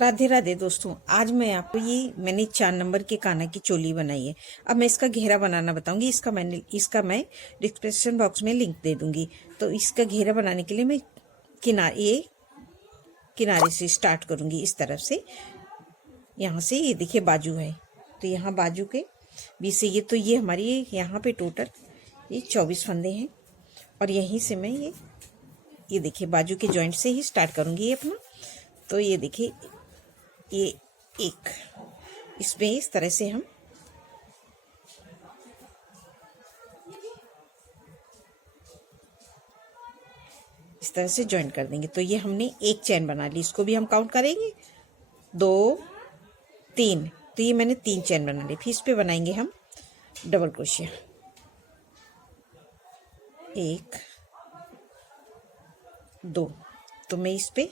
राधे राधे दोस्तों, आज मैं आपको मैंने 4 नंबर के काना की चोली बनाई है। अब मैं इसका घेरा बनाना बताऊंगी। इसका मैं डिस्क्रिप्शन बॉक्स में लिंक दे दूंगी। तो इसका घेरा बनाने के लिए मैं किनारे से स्टार्ट करूंगी। इस तरफ से, यहाँ से ये देखिए बाजू है, तो यहाँ बाजू के बीच से ये हमारी यहाँ पे टोटल ये 24 फंदे हैं। और यहीं से मैं ये देखिए बाजू के जॉइंट से ही स्टार्ट करूंगी ये अपना। तो ये देखिए ये एक, इसमें इस तरह से हम इस तरह से ज्वाइन कर देंगे। तो ये हमने एक चैन बना ली, इसको भी हम काउंट करेंगे 2 3। तो ये मैंने 3 चैन बना ली। फिर इस पे बनाएंगे हम डबल क्रोशिया, 1 2। तो मैं इस पे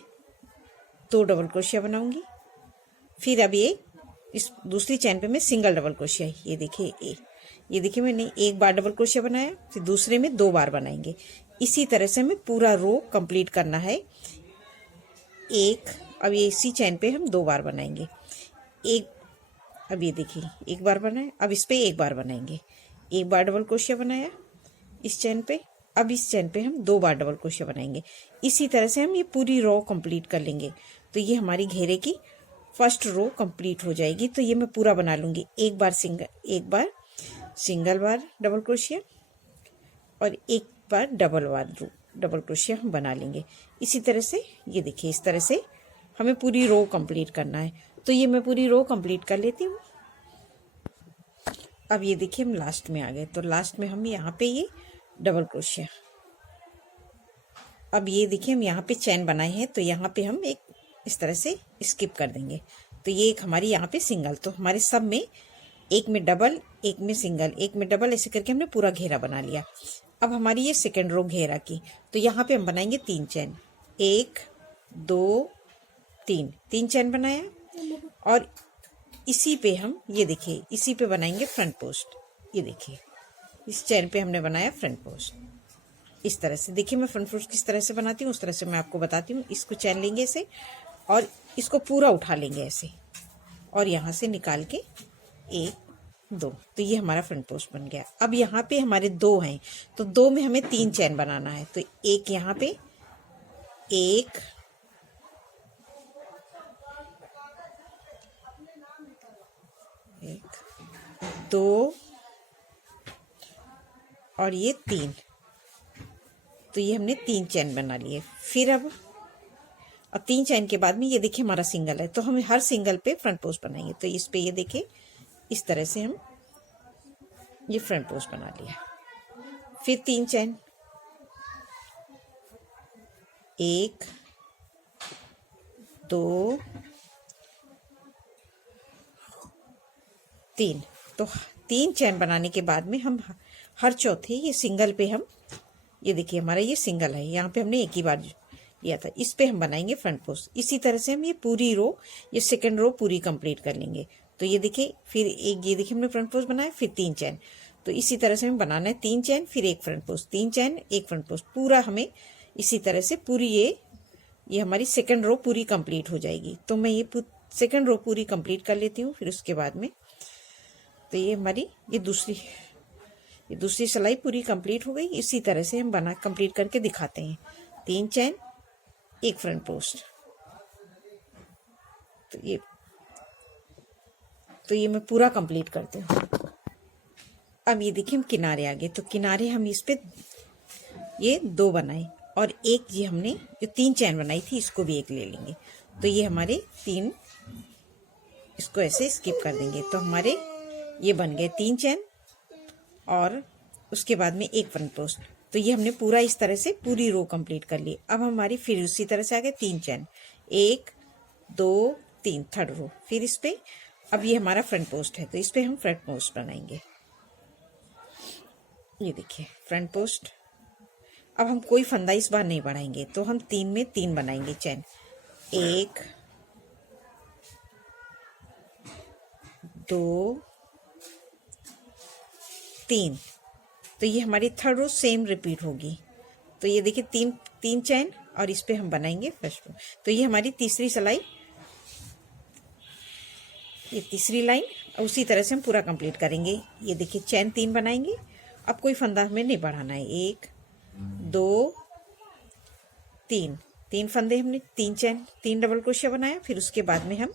2 डबल क्रोशिया बनाऊंगी। फिर अब इस दूसरी चैन पे मैं सिंगल डबल क्रोशिया, ये देखिए मैंने एक बार डबल क्रोशिया बनाया, फिर दूसरे में 2 बार बनाएंगे। इसी तरह से हमें पूरा रो कंप्लीट करना है। अब ये इसी चैन पे हम 2 बार बनाएंगे। अब ये देखिए एक बार बनाया, अब इस पे 1 बार बनाएंगे। 1 बार डबल क्रोशिया बनाया इस चैन पे, अब इस चैन पे हम 2 बार डबल क्रोशिया बनाएंगे। इसी तरह से हम ये पूरी रो कंप्लीट कर लेंगे। तो ये हमारी घेरे की फर्स्ट रो कंप्लीट हो जाएगी। तो ये मैं पूरा बना लूंगी। एक बार सिंगल बार डबल क्रोशिया और एक बार डबल क्रोशिया हम बना लेंगे। इसी तरह से ये देखिए, इस तरह से हमें पूरी रो कंप्लीट करना है। तो ये मैं पूरी रो कंप्लीट कर लेती हूँ। अब ये देखिए हम लास्ट में आ गए। तो लास्ट में हम यहाँ पे ये डबल क्रोशिया, अब ये देखिए हम यहाँ पे चैन बनाए हैं, तो यहाँ पे हम एक इस तरह से स्किप कर देंगे। तो ये एक हमारी यहाँ पे सिंगल, तो हमारे सब में एक में डबल, एक में सिंगल, एक में डबल, ऐसे करके हमने पूरा घेरा बना लिया। अब हमारी ये सेकेंड रो घेरा की, तो यहाँ पे हम बनाएंगे 3 चैन, 1 2 3 चैन बनाया। और इसी पे हम ये देखिए इसी पे बनाएंगे फ्रंट पोस्ट। ये देखिए इस चैन पे हमने बनाया फ्रंट पोस्ट। इस तरह से देखिए मैं फ्रंट पोस्ट किस तरह से बनाती हूँ, उस तरह से मैं आपको बताती हूँ। इसको चैन लेंगे ऐसे और इसको पूरा उठा लेंगे ऐसे, और यहाँ से निकाल के 1 2। तो ये हमारा फ्रंट पोस्ट बन गया। अब यहाँ पे हमारे 2 हैं, तो 2 में हमें 3 चैन बनाना है। तो एक यहाँ पे 1 2 और ये 3। तो ये हमने 3 चैन बना लिए। फिर अब 3 चैन के बाद में ये देखिए हमारा सिंगल है, तो हम हर सिंगल पे फ्रंट पोस्ट बनाएंगे। तो इस पे ये देखिए इस तरह से हम ये फ्रंट पोस्ट बना लिया। फिर 3 चैन, 1 2 3। तो 3 चैन बनाने के बाद में हम हर चौथे ये सिंगल पे हम ये देखिए हमारा ये सिंगल है, यहाँ पे हमने एक ही बार लिया था, इस पे हम बनाएंगे फ्रंट पोस्ट। इसी तरह से हम ये पूरी रो, ये सेकंड रो पूरी कंप्लीट कर लेंगे। तो ये देखिए फिर ये देखिए हमने फ्रंट पोस्ट बनाया, फिर 3 चैन। तो इसी तरह से हमें बनाना है 3 चैन, फिर एक फ्रंट पोस्ट, 3 चैन, एक फ्रंट पोस्ट, पूरा हमें इसी तरह से पूरी ये हमारी सेकंड रो पूरी कंप्लीट हो जाएगी। तो मैं ये सेकंड रो पूरी कंप्लीट कर लेती हूँ। फिर उसके बाद में तो ये हमारी ये दूसरी सिलाई पूरी कंप्लीट हो गई। इसी तरह से हम कंप्लीट करके दिखाते हैं। 3 चैन, एक फ्रंट पोस्ट। तो ये मैं पूरा कंप्लीट करती हूँ। अब ये देखिए हम किनारे आ गए। तो किनारे हम इस पे ये 2 बनाए, और एक ये हमने जो 3 चैन बनाई थी इसको भी एक ले लेंगे। तो ये हमारे 3, इसको ऐसे स्किप कर देंगे। तो हमारे ये बन गए 3 चैन और उसके बाद में एक फ्रंट पोस्ट। तो ये हमने पूरा इस तरह से पूरी रो कंप्लीट कर ली। अब हमारी फिर उसी तरह से आ गए 3 चैन, 1 2 3, थर्ड रो। फिर इस पे अब ये हमारा फ्रंट पोस्ट है, तो इस पे हम फ्रंट पोस्ट बनाएंगे। ये देखिए फ्रंट पोस्ट। अब हम कोई फंदा इस बार नहीं बढ़ाएंगे, तो हम 3 में 3 बनाएंगे चैन, 1 2 3। तो ये हमारी थर्ड रो सेम रिपीट होगी। तो ये देखिए 3 चैन और इस पे हम बनाएंगे फर्स्ट रो। तो ये हमारी तीसरी सिलाई ये तीसरी लाइन, उसी तरह से हम पूरा कंप्लीट करेंगे। ये देखिए चैन 3 बनाएंगे। अब कोई फंदा हमें नहीं बढ़ाना है। 1 2 3, 3 फंदे हमने, 3 चैन, 3 डबल क्रोशिया बनाया। फिर उसके बाद में हम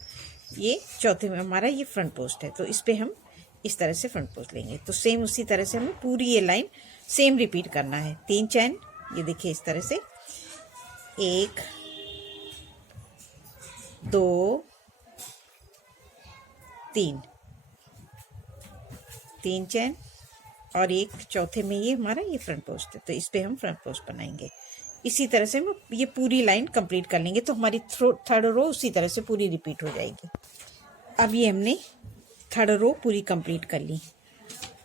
ये चौथे में हमारा ये फ्रंट पोस्ट है, तो इस पे हम इस तरह से फ्रंट पोस्ट लेंगे। तो सेम उसी तरह से हमें पूरी ये लाइन सेम रिपीट करना है। 3 चैन, ये देखिए इस तरह से 1 2 3, 3 चैन और एक चौथे में ये हमारा ये फ्रंट पोस्ट है, तो इस पे हम फ्रंट पोस्ट बनाएंगे। इसी तरह से हम ये पूरी लाइन कंप्लीट कर लेंगे, तो हमारी थर्ड रो उसी तरह से पूरी रिपीट हो जाएगी। अब ये हमने थर्ड रो पूरी कंप्लीट कर ली।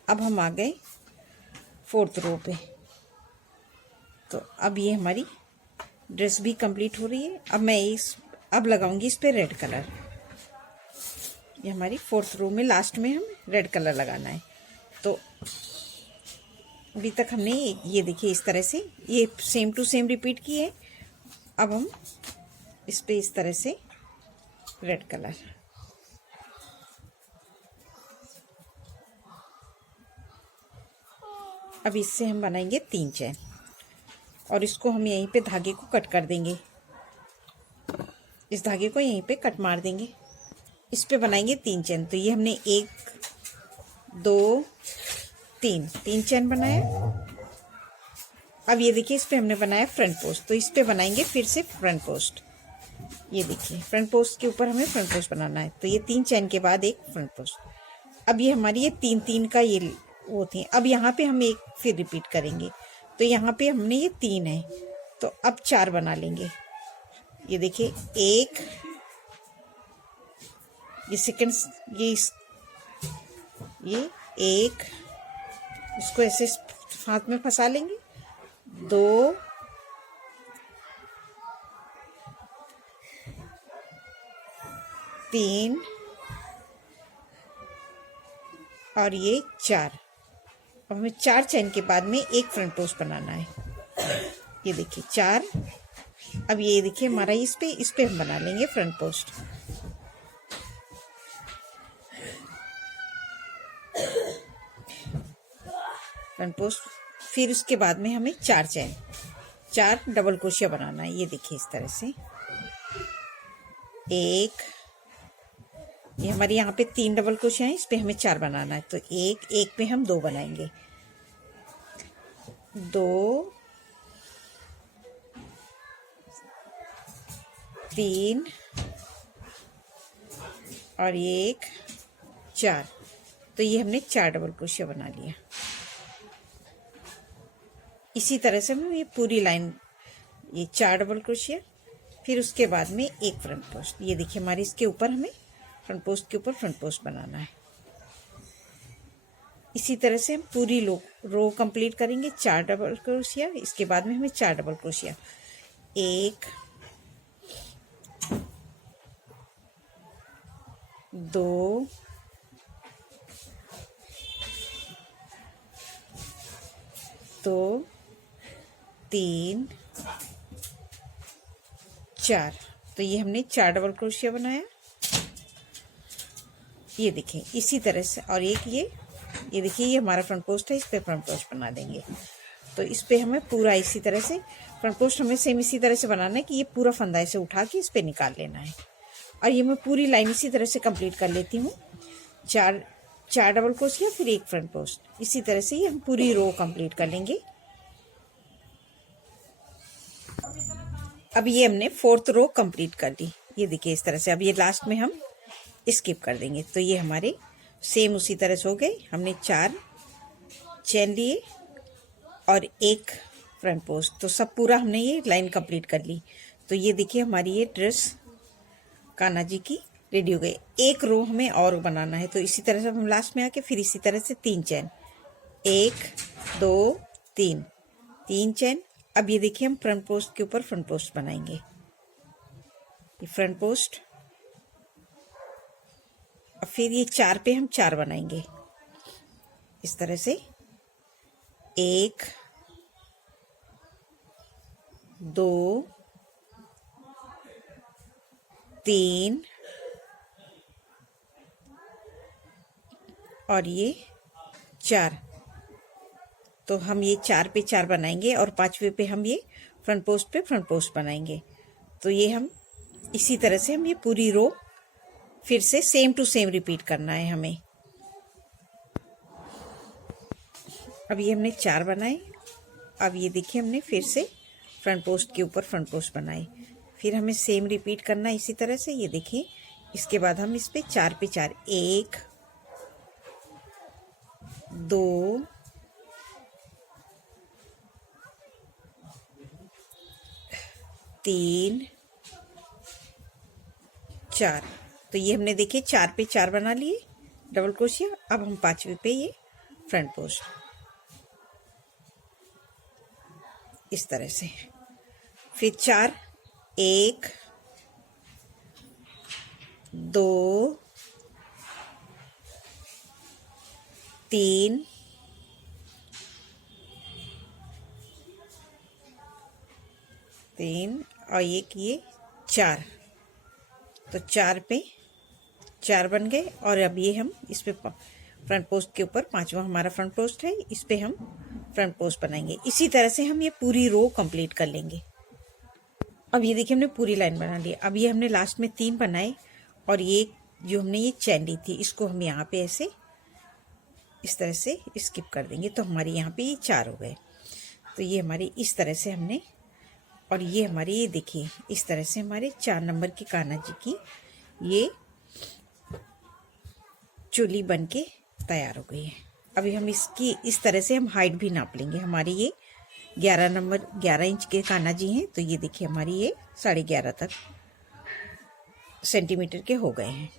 अब हम आ गए फोर्थ रो पे। तो अब ये हमारी ड्रेस भी कंप्लीट हो रही है। अब मैं अब लगाऊंगी इस पे रेड कलर। ये हमारी फोर्थ रो में लास्ट में हम रेड कलर लगाना है। तो अभी तक हमने ये देखिए इस तरह से ये सेम टू सेम रिपीट किए। अब हम इस पे इस तरह से रेड कलर, अब इससे हम बनाएंगे 3 चैन और इसको हम यहीं पे धागे को कट कर देंगे। इस धागे को यहीं पे कट मार देंगे। इस पे बनाएंगे 3 चैन। तो ये हमने 1 2 3, 3 चैन बनाया। अब ये देखिए इस पे हमने बनाया फ्रंट पोस्ट, तो इस पे बनाएंगे फिर से फ्रंट पोस्ट। ये देखिए फ्रंट पोस्ट के ऊपर हमें फ्रंट पोस्ट बनाना है। तो ये 3 चैन के बाद एक फ्रंट पोस्ट। अब ये हमारी ये 3 का ये वो थी। अब यहाँ पे हम एक फिर रिपीट करेंगे। तो यहाँ पे हमने ये 3 है, तो अब 4 बना लेंगे। ये देखिए 1, ये सेकंड, ये 1, इसको ऐसे हाथ में फंसा लेंगे। 2 3 और ये 4। अब हमें 4 चैन के बाद में एक फ्रंट पोस्ट बनाना है। ये देखिए 4। अब ये देखिए हमारा इस पे हम बना लेंगे फ्रंट पोस्ट। फ्रंट पोस्ट, फिर उसके बाद में हमें 4 चैन, 4 डबल क्रोशिया बनाना है। ये देखिए इस तरह से 1, ये हमारे यहाँ पे 3 डबल क्रोशिया है, इस पे हमें 4 बनाना है। तो 1 पे हम 2 बनाएंगे। 2 3 और 1 4। तो ये हमने 4 डबल क्रोशिया बना लिया। इसी तरह से हम ये पूरी लाइन, ये 4 डबल क्रोशिया, फिर उसके बाद में एक फ्रंट पोस्ट। ये देखिए हमारी इसके ऊपर हमें फ्रंट पोस्ट के ऊपर फ्रंट पोस्ट बनाना है। इसी तरह से हम पूरी रो कंप्लीट करेंगे। 4 डबल क्रोशिया, इसके बाद में हमें 4 डबल क्रोशिया, 1 2 2 3 4। तो ये हमने 4 डबल क्रोशिया बनाया। ये देखिए इसी तरह से, और एक ये देखिए ये हमारा फ्रंट पोस्ट है, इस पे फ्रंट पोस्ट बना देंगे। तो इस पे हमें पूरा इसी तरह से फ्रंट पोस्ट हमें सेम इसी तरह से बनाना है कि ये पूरा फंदा ऐसे उठा के इस पे निकाल लेना है। और ये मैं पूरी लाइन इसी तरह से कंप्लीट कर लेती हूँ। 4 डबल क्रोशिया, फिर एक फ्रंट पोस्ट। इसी तरह से ये हम पूरी रो कंप्लीट कर लेंगे। अब ये हमने फोर्थ रो कंप्लीट कर ली। ये देखिए इस तरह से। अब ये लास्ट में हम स्किप कर देंगे। तो ये हमारे सेम उसी तरह से हो गए। हमने 4 चैन लिए और एक फ्रंट पोस्ट, तो सब पूरा हमने ये लाइन कंप्लीट कर ली। तो ये देखिए हमारी ये ड्रेस कान्हा जी की रेडी हो गई। एक रो हमें और बनाना है, तो इसी तरह से हम लास्ट में आके फिर इसी तरह से 3 चैन, 1 2 3, 3 चैन। अब ये देखिए हम फ्रंट पोस्ट के ऊपर फ्रंट पोस्ट बनाएंगे। ये फ्रंट पोस्ट, अब फिर ये 4 पे हम 4 बनाएंगे इस तरह से। 1 2 3 और ये 4। तो हम ये 4 पे 4 बनाएंगे और 5वें पे हम ये फ्रंट पोस्ट पे फ्रंट पोस्ट बनाएंगे। तो ये हम इसी तरह से हम ये पूरी रो फिर से सेम टू सेम रिपीट करना है हमें। अब ये हमने 4 बनाए। अब ये देखिए हमने फिर से फ्रंट पोस्ट के ऊपर फ्रंट पोस्ट बनाए। फिर हमें सेम रिपीट करना है इसी तरह से। ये देखिए इसके बाद हम इस पे 4 पे 4, 1 2 3 4। तो ये हमने देखिए 4 पे 4 बना लिए डबल क्रोशिया। अब हम 5वें पे ये फ्रंट पोस्ट इस तरह से। फिर 4, 1 2 3 और एक ये 4। तो 4 पे 4 बन गए। और अब ये हम इस पे फ्रंट पोस्ट के ऊपर 5वां हमारा फ्रंट पोस्ट है, इस पे हम फ्रंट पोस्ट बनाएंगे। इसी तरह से हम ये पूरी रो कंप्लीट कर लेंगे। अब ये देखिए हमने पूरी लाइन बना ली। अब ये हमने लास्ट में 3 बनाए और ये जो हमने ये चैन ली थी इसको हम यहाँ पे ऐसे इस तरह से स्किप कर देंगे। तो हमारे यहाँ पे ये 4 हो गए। तो ये हमारी इस तरह से हमने, और ये हमारी ये देखिए इस तरह से हमारे 4 नंबर की कान्हा जी की ये चोली बन के तैयार हो गई है। अभी हम इसकी इस तरह से हम हाइट भी नाप लेंगे। हमारी ये 11 इंच के कान्हा जी हैं। तो ये देखिए हमारी ये 11.5 तक सेंटीमीटर के हो गए हैं।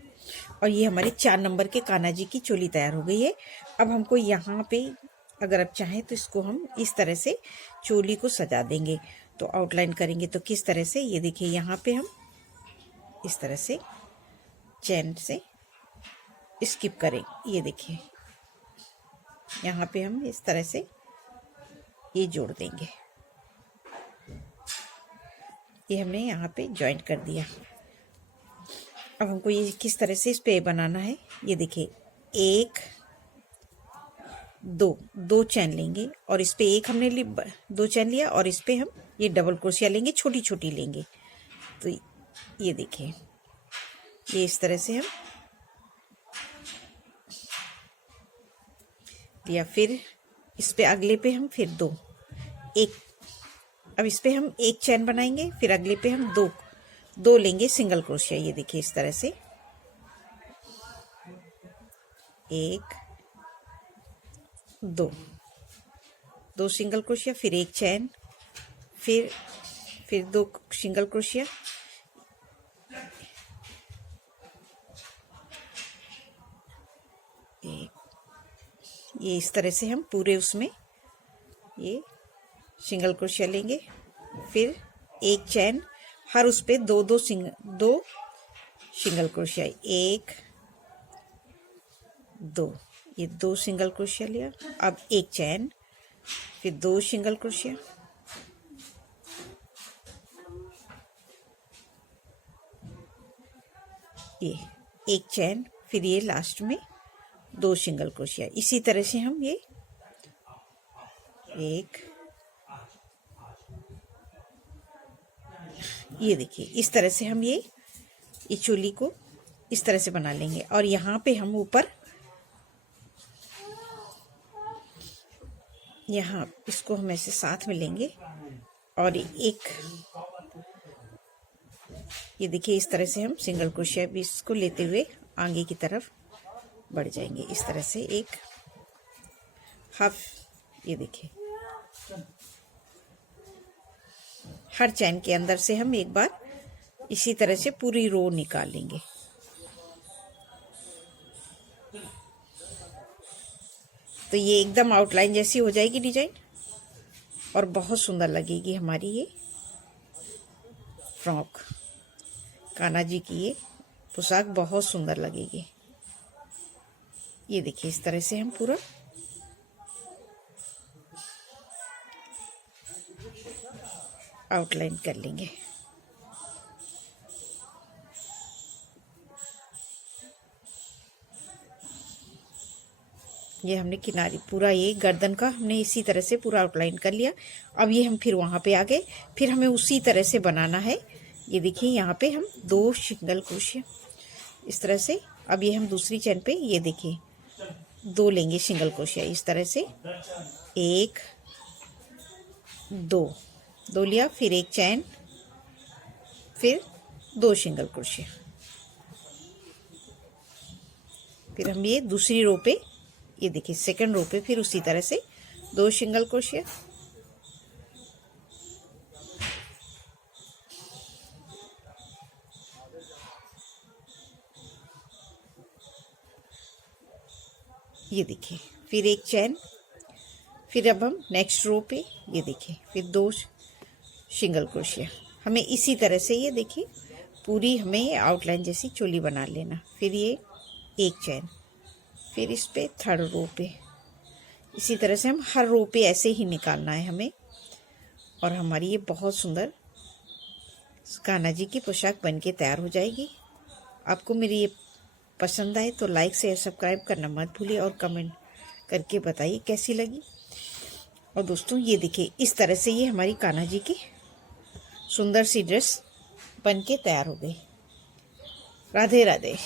और ये हमारे 4 नंबर के कान्हा जी की चोली तैयार हो गई है। अब हमको यहाँ पे अगर आप चाहें तो इसको हम इस तरह से चोली को सजा देंगे। तो आउटलाइन करेंगे तो किस तरह से, ये देखिए यहाँ पे हम इस तरह से चैन से स्किप करें। ये देखिए यहाँ पे हम इस तरह से ये जोड़ देंगे। ये हमने यहाँ पे जॉइंट कर दिया। अब हमको ये किस तरह से इस पे बनाना है, ये देखिए 1 2 चैन लेंगे और इस पे एक हमने 2 चैन लिया और इस पे हम ये डबल क्रोशिया लेंगे, छोटी छोटी लेंगे। तो ये देखिए ये इस तरह से हम लिया। फिर इस पे अगले पे हम फिर 2 1। अब इस पे हम 1 चैन बनाएंगे, फिर अगले पे हम 2 लेंगे सिंगल क्रोशिया। ये देखिए इस तरह से 1 2 सिंगल क्रोशिया, फिर 1 चैन, फिर 2 सिंगल क्रोशिया, ये इस तरह से हम पूरे उसमें ये सिंगल क्रोशिया लेंगे। फिर 1 चैन, हर उस पे 2 सिंगल क्रोशिया, 1 2, ये 2 सिंगल क्रोशिया लिया। अब 1 चैन, फिर 2 सिंगल क्रोशिया, ये 1 चैन, फिर ये लास्ट में 2 सिंगल क्रोशिया। इसी तरह से हम ये 1, ये देखिए इस तरह से हम ये चोली को इस तरह से बना लेंगे। और यहाँ पे हम ऊपर यहाँ इसको हम ऐसे साथ में लेंगे और एक ये देखिए इस तरह से हम सिंगल क्रोशिया भी इसको लेते हुए आगे की तरफ बढ़ जाएंगे। इस तरह से एक हाफ, ये देखिए हर चैन के अंदर से हम एक बार इसी तरह से पूरी रो निकाल लेंगे। तो ये एकदम आउटलाइन जैसी हो जाएगी डिजाइन और बहुत सुंदर लगेगी हमारी ये फ्रॉक। कान्हा जी की ये पोशाक बहुत सुंदर लगेगी। ये देखिए इस तरह से हम पूरा आउटलाइन कर लेंगे। ये हमने किनारे पूरा ये गर्दन का हमने इसी तरह से पूरा आउटलाइन कर लिया। अब ये हम फिर वहाँ पे आ गए, फिर हमें उसी तरह से बनाना है। ये देखिए यहाँ पे हम 2 सिंगल क्रोशिया इस तरह से। अब ये हम दूसरी चेन पे ये देखिए 2 लेंगे सिंगल क्रोशिया इस तरह से, 1 2 लिया, फिर एक चैन, फिर 2 सिंगल क्रोशिया। फिर हम ये दूसरी रो पे ये देखिए सेकंड रो पे फिर उसी तरह से 2 सिंगल क्रोशिया, ये देखिए फिर एक चैन, फिर अब हम नेक्स्ट रो पे ये देखिए फिर 2 सिंगल क्रोशिया। हमें इसी तरह से ये देखिए पूरी हमें आउटलाइन जैसी चोली बना लेना। फिर ये एक चैन, फिर इस पे थर्ड रो पे इसी तरह से हम हर रो पे ऐसे ही निकालना है हमें। और हमारी ये बहुत सुंदर कान्हा जी की पोशाक बन के तैयार हो जाएगी। आपको मेरी ये पसंद आए तो लाइक शेयर सब्सक्राइब करना मत भूलिए और कमेंट करके बताइए कैसी लगी। और दोस्तों ये देखिए इस तरह से ये हमारी कान्हा जी की सुंदर सी ड्रेस बन के तैयार हो गई। राधे राधे।